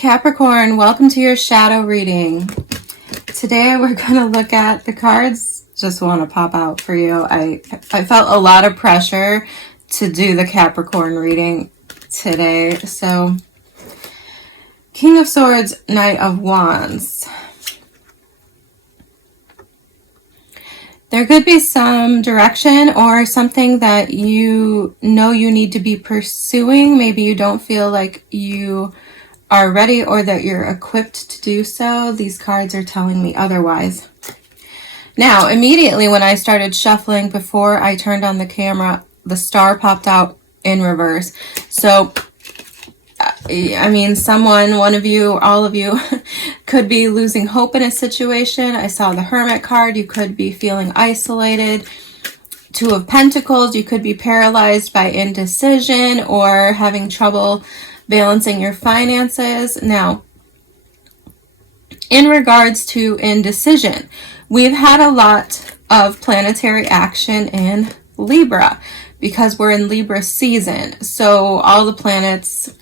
Capricorn, welcome to your shadow reading. Today we're going to look at the cards. Just want to pop out for you. I felt a lot of pressure to do the Capricorn reading today. So, King of Swords, Knight of Wands. There could be some direction or something that you know you need to be pursuing. Maybe you don't feel like you are ready or that you're equipped to do so. These cards are telling me otherwise. Now, immediately when I started shuffling before I turned on the camera, the star popped out in reverse. So, I mean, someone, one of you, all of you could be losing hope in a situation. I saw the Hermit card. You could be feeling isolated. Two of Pentacles. You could be paralyzed by indecision or having trouble balancing your finances. Now, in regards to indecision, we've had a lot of planetary action in Libra because we're in Libra season. So all the planets,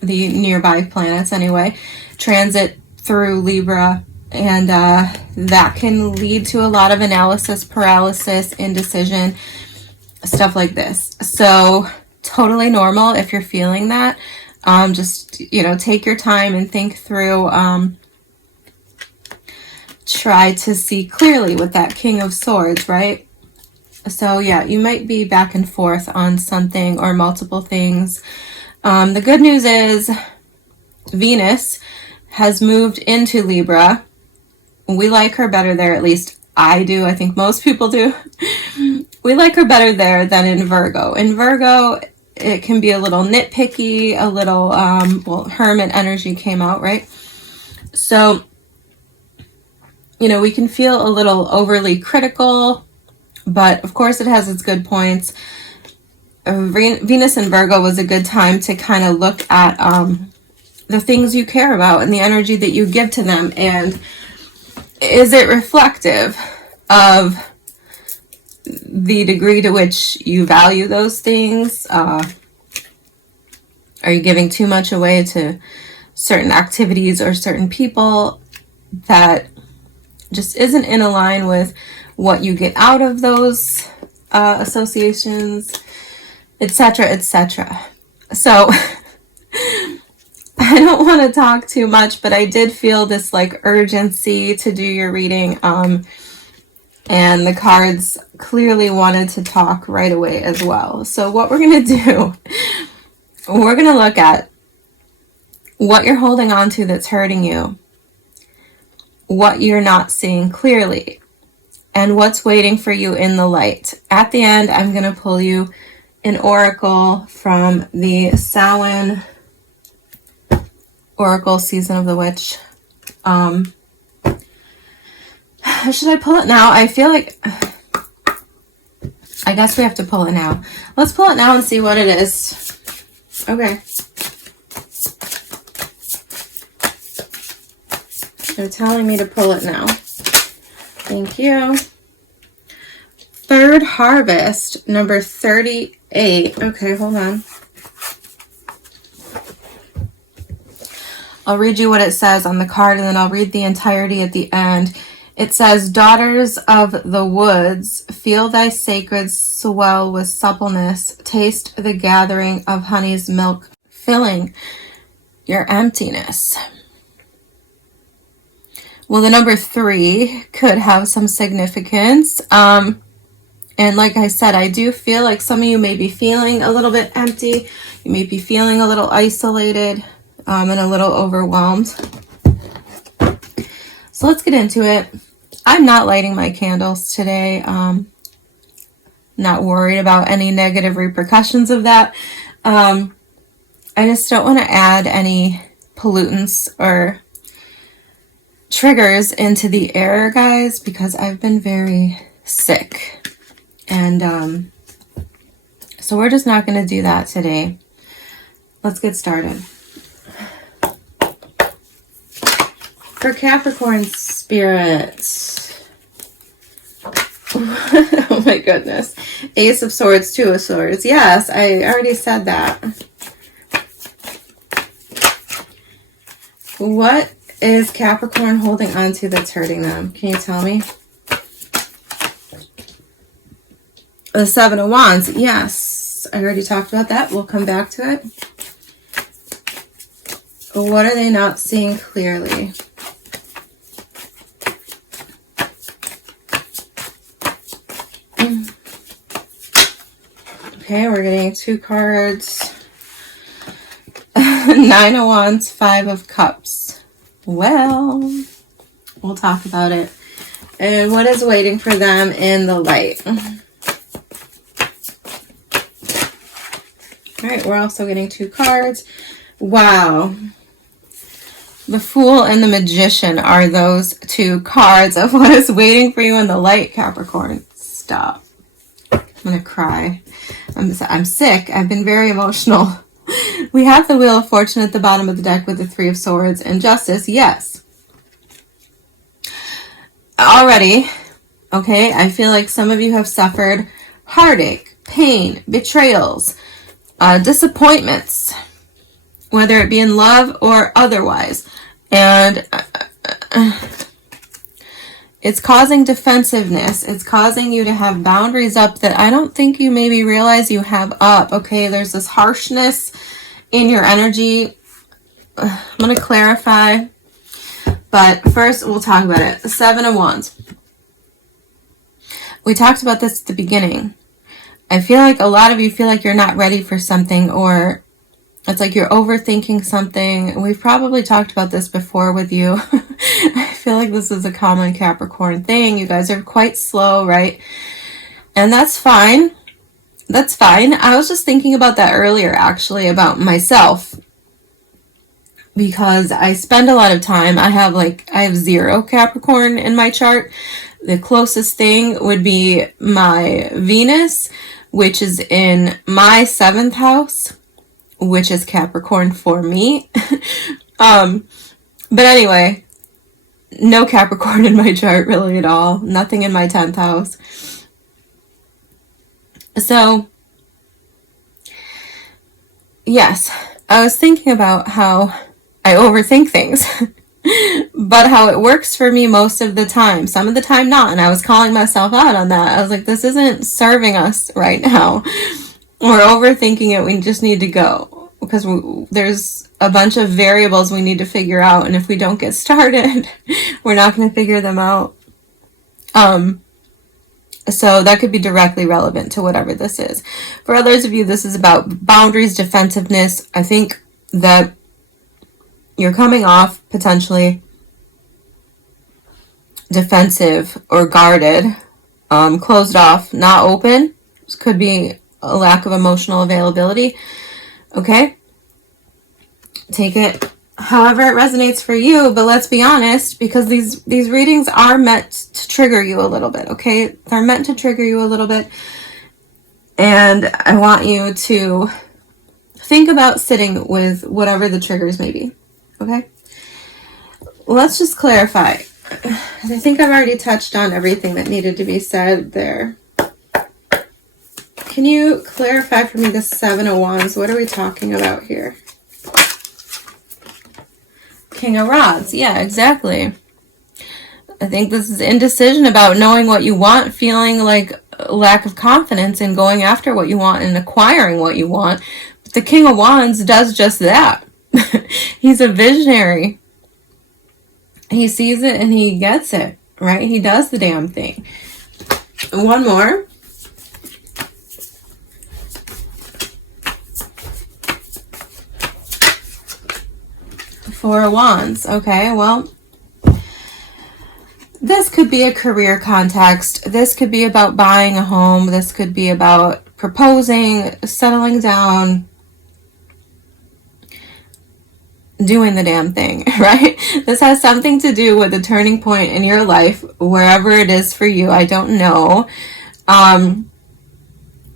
the nearby planets anyway, transit through Libra, and that can lead to a lot of analysis paralysis, indecision, stuff like this. So totally normal if you're feeling that. Just, you know, take your time and think through, try to see clearly with that King of Swords, right? So yeah, you might be back and forth on something or multiple things. The good news is Venus has moved into Libra. We like her better there, at least I do. I think most people do. We like her better there than in Virgo. In Virgo, it can be a little nitpicky, a little, well, Hermit energy came out, right? So, you know, we can feel a little overly critical, but of course it has its good points. Venus in Virgo was a good time to kind of look at the things you care about and the energy that you give to them. And is it reflective of the degree to which you value those things? Are you giving too much away to certain activities or certain people that just isn't in line with what you get out of those associations, etc., etc. So I don't want to talk too much, but I did feel this like urgency to do your reading. And the cards clearly wanted to talk right away as well. So what we're going to do, we're going to look at what you're holding on to that's hurting you, what you're not seeing clearly, and what's waiting for you in the light. At the end, I'm going to pull you an oracle from the Samhain Oracle Season of the Witch. Should I pull it now? I feel like I guess we have to pull it now. Let's pull it now and see what it is. Okay. They're telling me to pull it now. Thank you. Third Harvest, number 38. Okay, hold on. I'll read you what it says on the card, and then I'll read the entirety at the end. It says, daughters of the woods, feel thy sacred swell with suppleness. Taste the gathering of honey's milk, filling your emptiness. Well, the number 3 could have some significance. And like I said, I do feel like some of you may be feeling a little bit empty. You may be feeling a little isolated and a little overwhelmed. So let's get into it. I'm not lighting my candles today. Not worried about any negative repercussions of that. I just don't want to add any pollutants or triggers into the air, guys, because I've been very sick. And so we're just not going to do that today. Let's get started. For Capricorn spirit. Oh my goodness. Ace of Swords, Two of Swords. Yes, I already said that. What is Capricorn holding on to that's hurting them? Can you tell me? The Seven of Wands. Yes, I already talked about that. We'll come back to it. What are they not seeing clearly? Okay, we're getting 2 cards. 9 of Wands, 5 of Cups. Well, we'll talk about it. And what is waiting for them in the light? All right, we're also getting 2 cards. Wow. The Fool and the Magician are those 2 cards of what is waiting for you in the light, Capricorn. Stop. I'm going to cry. I'm sick. I've been very emotional. We have the Wheel of Fortune at the bottom of the deck with the 3 of Swords and Justice. Yes. Already, okay, I feel like some of you have suffered heartache, pain, betrayals, disappointments, whether it be in love or otherwise. And it's causing defensiveness. It's causing you to have boundaries up that I don't think you maybe realize you have up. Okay, there's this harshness in your energy. I'm going to clarify. But first, we'll talk about it. The 7 of Wands. We talked about this at the beginning. I feel like a lot of you feel like you're not ready for something, or it's like you're overthinking something. We've probably talked about this before with you. I feel like this is a common Capricorn thing. You guys are quite slow, right? And that's fine. That's fine. I was just thinking about that earlier, actually, about myself. Because I spend a lot of time. I have 0 Capricorn in my chart. The closest thing would be my Venus, which is in my 7th house, which is Capricorn for me. But anyway, no Capricorn in my chart really at all. Nothing in my 10th house. So, yes, I was thinking about how I overthink things, but how it works for me most of the time. Some of the time not, and I was calling myself out on that. I was like, this isn't serving us right now. We're overthinking it. We just need to go, because there's a bunch of variables we need to figure out, and if we don't get started, we're not going to figure them out. So that could be directly relevant to whatever this is. For others of you, this is about boundaries, defensiveness. I think that you're coming off potentially defensive or guarded, closed off, not open. This could be a lack of emotional availability. Okay? Take it however it resonates for you, but let's be honest, because these readings are meant to trigger you a little bit, okay? They're meant to trigger you a little bit. And I want you to think about sitting with whatever the triggers may be. Okay, let's just clarify. I think I've already touched on everything that needed to be said there. Can you clarify for me the 7 of Wands? What are we talking about here? King of Rods. Yeah, exactly. I think this is indecision about knowing what you want, feeling like a lack of confidence in going after what you want and acquiring what you want. But the King of Wands does just that. He's a visionary. He sees it and he gets it, right? He does the damn thing. One more. Four of Wands. Okay, well, this could be a career context. This could be about buying a home. This could be about proposing, settling down, doing the damn thing, right? This has something to do with a turning point in your life, wherever it is for you. I don't know.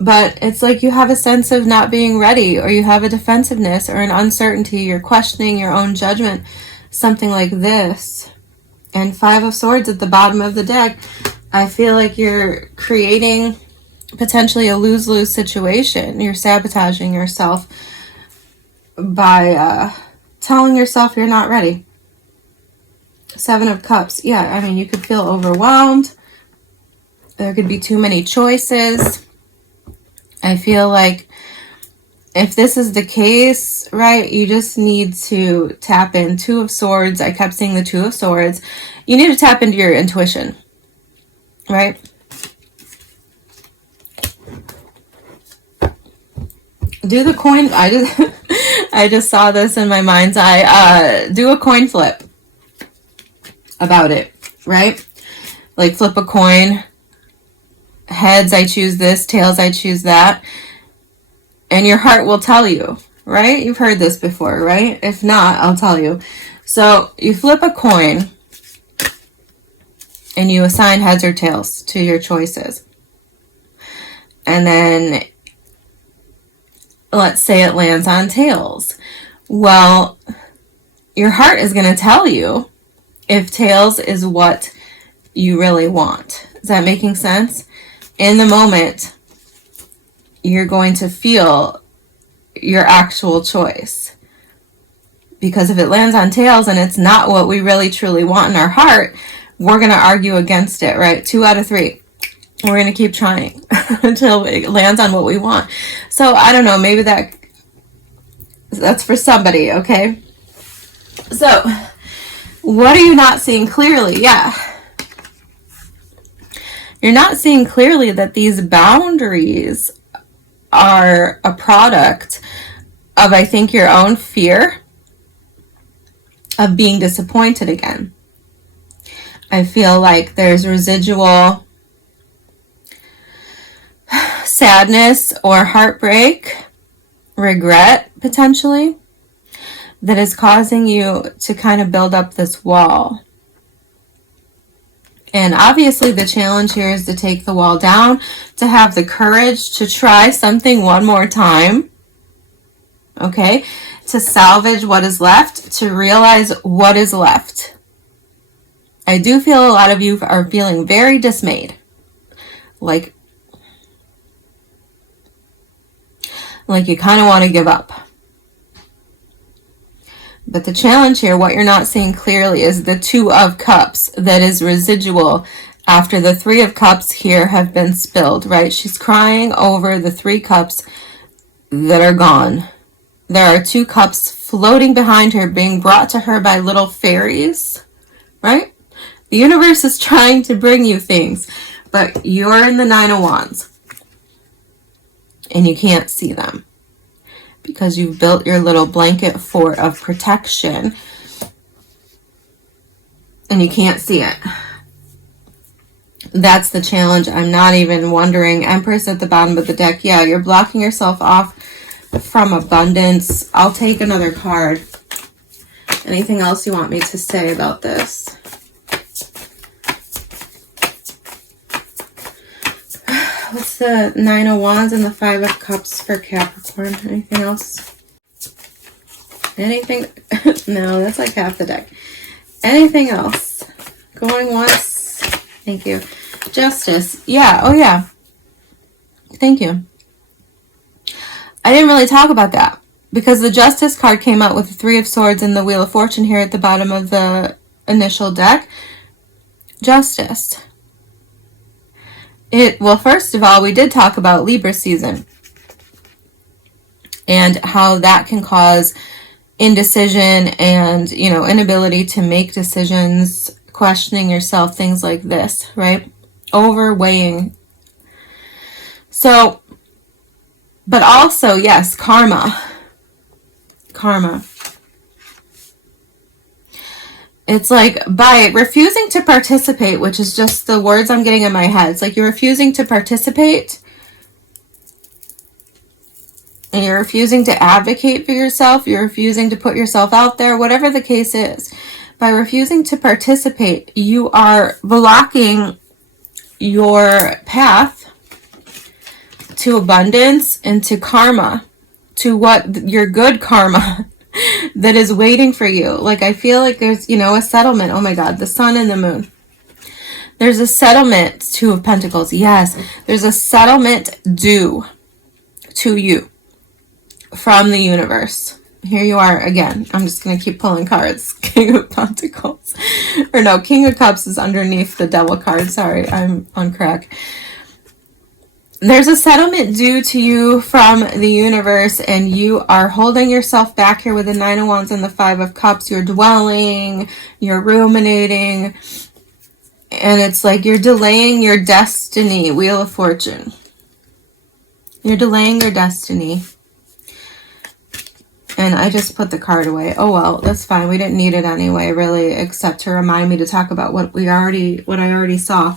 But it's like you have a sense of not being ready, or you have a defensiveness or an uncertainty. You're questioning your own judgment, something like this. And 5 of Swords at the bottom of the deck. I feel like you're creating potentially a lose-lose situation. You're sabotaging yourself by telling yourself you're not ready. Seven of Cups. Yeah, I mean, you could feel overwhelmed. There could be too many choices. I feel like if this is the case, right, you just need to tap in. Two of Swords. I kept seeing the Two of Swords. You need to tap into your intuition, right? Do the coin. I just saw this in my mind's eye. Do a coin flip about it, right? Like flip a coin. Heads, I choose this. Tails, I choose that. And your heart will tell you, right? You've heard this before, right? If not, I'll tell you. So you flip a coin and you assign heads or tails to your choices. And then let's say it lands on tails. Well, your heart is going to tell you if tails is what you really want. Is that making sense? In the moment, you're going to feel your actual choice. Because if it lands on tails and it's not what we really truly want in our heart, we're going to argue against it, right? 2 out of 3. We're going to keep trying until it lands on what we want. So I don't know, maybe that's for somebody, okay? So what are you not seeing clearly? Yeah. You're not seeing clearly that these boundaries are a product of, I think, your own fear of being disappointed again. I feel like there's residual sadness or heartbreak, regret potentially, that is causing you to kind of build up this wall. And obviously the challenge here is to take the wall down, to have the courage to try something one more time, okay? To salvage what is left, to realize what is left. I do feel a lot of you are feeling very dismayed. Like you kind of want to give up. But the challenge here, what you're not seeing clearly, is the Two of Cups that is residual after the Three of Cups here have been spilled, right? She's crying over the 3 cups that are gone. There are 2 cups floating behind her, being brought to her by little fairies, right? The universe is trying to bring you things, but you're in the 9 of Wands. And you can't see them because you've built your little blanket fort of protection and you can't see it. That's the challenge. I'm not even wondering. Empress at the bottom of the deck. Yeah, you're blocking yourself off from abundance. I'll take another card. Anything else you want me to say about this? What's the 9 of Wands and the 5 of Cups for Capricorn? Anything else? Anything? No, that's like half the deck. Anything else? Going once. Thank you. Justice. Yeah. Oh, yeah. Thank you. I didn't really talk about that because the Justice card came out with the 3 of Swords and the Wheel of Fortune here at the bottom of the initial deck. Justice. Well, first of all, we did talk about Libra season and how that can cause indecision and, inability to make decisions, questioning yourself, things like this, right? Overweighing. So, but also, yes, karma. It's like by refusing to participate, which is just the words I'm getting in my head. It's like you're refusing to participate and you're refusing to advocate for yourself. You're refusing to put yourself out there, whatever the case is. By refusing to participate, you are blocking your path to abundance and to karma, to what your good karma that is waiting for you. Like I feel like there's, a settlement. Oh my God, the sun and the moon. There's a settlement, 2 of Pentacles. Yes, there's a settlement due to you from the universe. here you are again. I'm just going to keep pulling cards. King of Pentacles. Or no, King of Cups is underneath the Devil card. Sorry, I'm on crack. There's a settlement due to you from the universe, and you are holding yourself back here with the Nine of Wands and the Five of Cups. You're dwelling, you're ruminating, and it's like you're delaying your destiny. Wheel of Fortune. You're delaying your destiny. And I just put the card away. Oh well, that's fine. We didn't need it anyway, really, except to remind me to talk about what I already saw.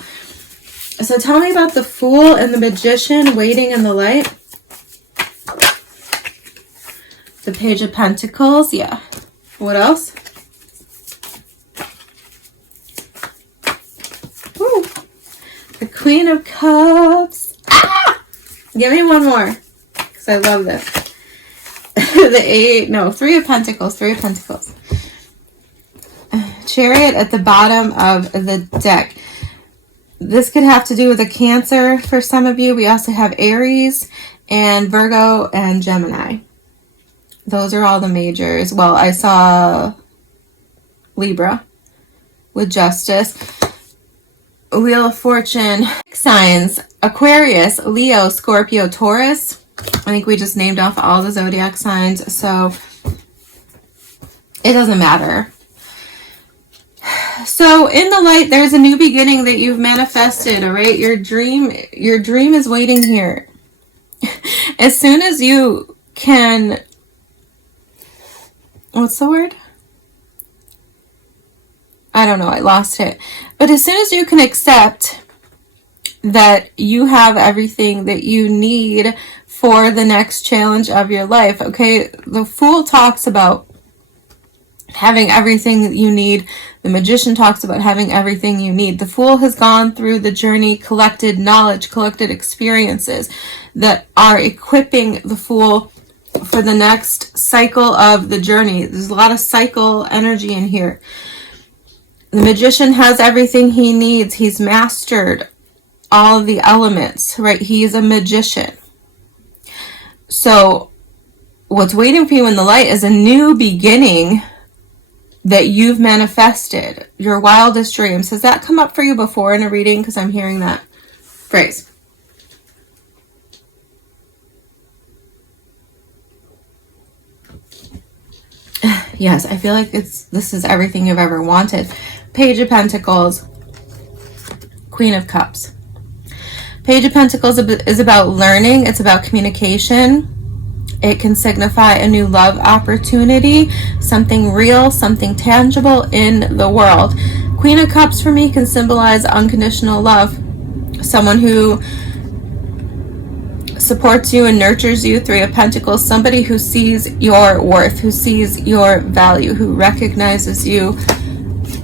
So tell me about the Fool and the Magician waiting in the light. The Page of Pentacles, yeah. What else? Woo. The Queen of Cups. Ah! Give me one more, because I love this. Three of Pentacles, Three of Pentacles. Chariot at the bottom of the deck. This could have to do with a Cancer for some of you. We also have Aries and Virgo and Gemini. Those are all the majors. Well, I saw Libra with Justice. Wheel of Fortune. Signs. Aquarius, Leo, Scorpio, Taurus. I think we just named off all the zodiac signs, so it doesn't matter. So in the light, there's a new beginning that you've manifested, all right? Your dream is waiting here. As soon as you can, what's the word? I don't know, I lost it. But as soon as you can accept that you have everything that you need for the next challenge of your life, okay? The Fool talks about having everything that you need. The Magician talks about having everything you need. The Fool has gone through the journey, collected knowledge, collected experiences that are equipping the Fool for the next cycle of the journey. There's a lot of cycle energy in here. The Magician has everything he needs. He's mastered all of the elements, right? He's a magician. So what's waiting for you in the light is a new beginning that you've manifested. Your wildest dreams. Has that come up for you before in a reading? Because I'm hearing that phrase. Yes, I feel like this is everything you've ever wanted. Page of Pentacles, Queen of Cups. Page of Pentacles is about learning. It's about communication. It can signify a new love opportunity, something real, something tangible in the world. Queen of Cups for me can symbolize unconditional love. Someone who supports you and nurtures you. Three of Pentacles, somebody who sees your worth, who sees your value, who recognizes you.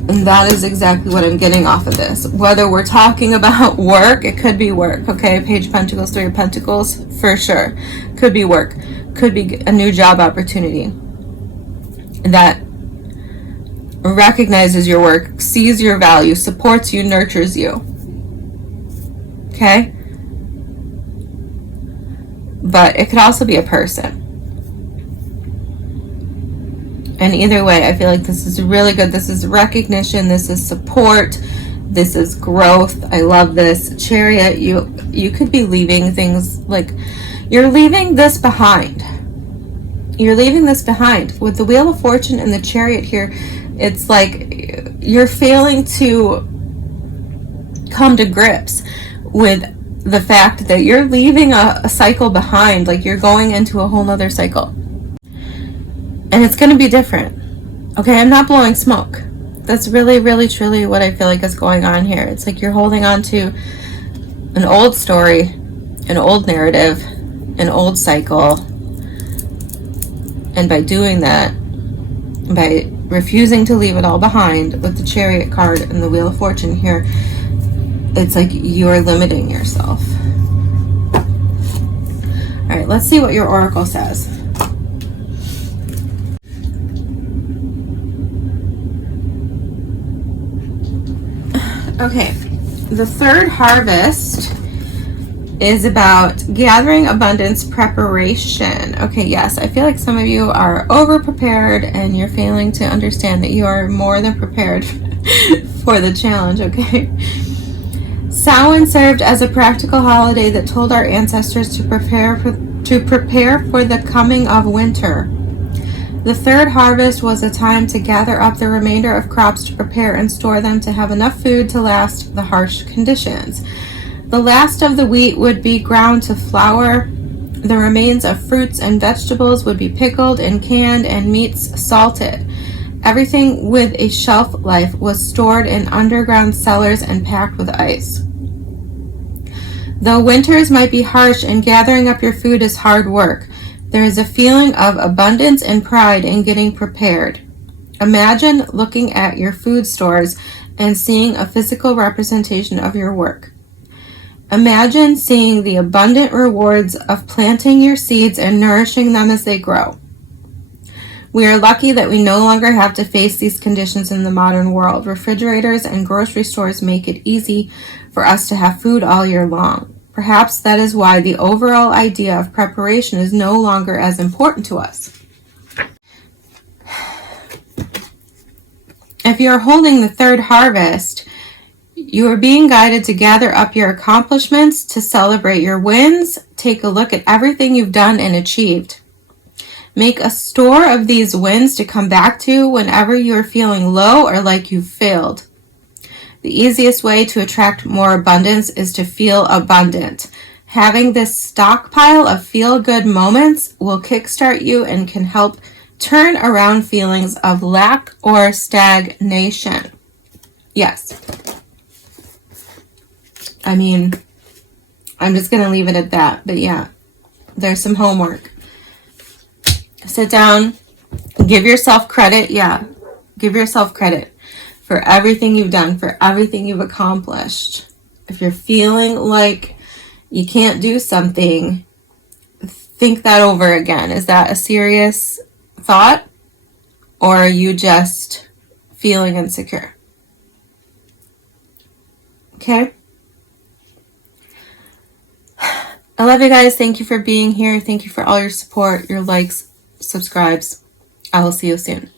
And that is exactly what I'm getting off of this. Whether we're talking about work, it could be work, okay? Page of Pentacles, Three of Pentacles, for sure. Could be work. Could be a new job opportunity that recognizes your work, sees your value, supports you, nurtures you. Okay? But it could also be a person. And either way, I feel like this is really good. This is recognition. This is support. This is growth. I love this. Chariot, you could be leaving things like you're leaving this behind. You're leaving this behind. With the Wheel of Fortune and the Chariot here, it's like you're failing to come to grips with the fact that you're leaving a cycle behind. Like you're going into a whole nother cycle. And it's going to be different. Okay, I'm not blowing smoke. That's really, really, truly what I feel like is going on here. It's like you're holding on to an old story, an old narrative, an old cycle. And by doing that, by refusing to leave it all behind with the Chariot card and the Wheel of Fortune here, it's like you're limiting yourself. All right, let's see what your oracle says. Okay, the third harvest is about gathering abundance preparation. Okay, yes, I feel like some of you are over prepared and you're failing to understand that you are more than prepared for the challenge, okay? Samhain served as a practical holiday that told our ancestors to prepare for the coming of winter. The third harvest was a time to gather up the remainder of crops to prepare and store them to have enough food to last the harsh conditions. The last of the wheat would be ground to flour. The remains of fruits and vegetables would be pickled and canned, and meats salted. Everything with a shelf life was stored in underground cellars and packed with ice. Though winters might be harsh and gathering up your food is hard work, there is a feeling of abundance and pride in getting prepared. Imagine looking at your food stores and seeing a physical representation of your work. Imagine seeing the abundant rewards of planting your seeds and nourishing them as they grow. We are lucky that we no longer have to face these conditions in the modern world. Refrigerators and grocery stores make it easy for us to have food all year long. Perhaps that is why the overall idea of preparation is no longer as important to us. If you are holding the third harvest, you are being guided to gather up your accomplishments, to celebrate your wins. Take a look at everything you've done and achieved. Make a store of these wins to come back to whenever you are feeling low or like you've failed. The easiest way to attract more abundance is to feel abundant. Having this stockpile of feel-good moments will kickstart you and can help turn around feelings of lack or stagnation. Yes. I mean, I'm just going to leave it at that. But yeah, there's some homework. Sit down. Give yourself credit. Yeah, give yourself credit for everything you've done, for everything you've accomplished. If you're feeling like you can't do something, think that over again. Is that a serious thought? Or are you just feeling insecure? Okay? I love you guys. Thank you for being here. Thank you for all your support, your likes, subscribes. I will see you soon.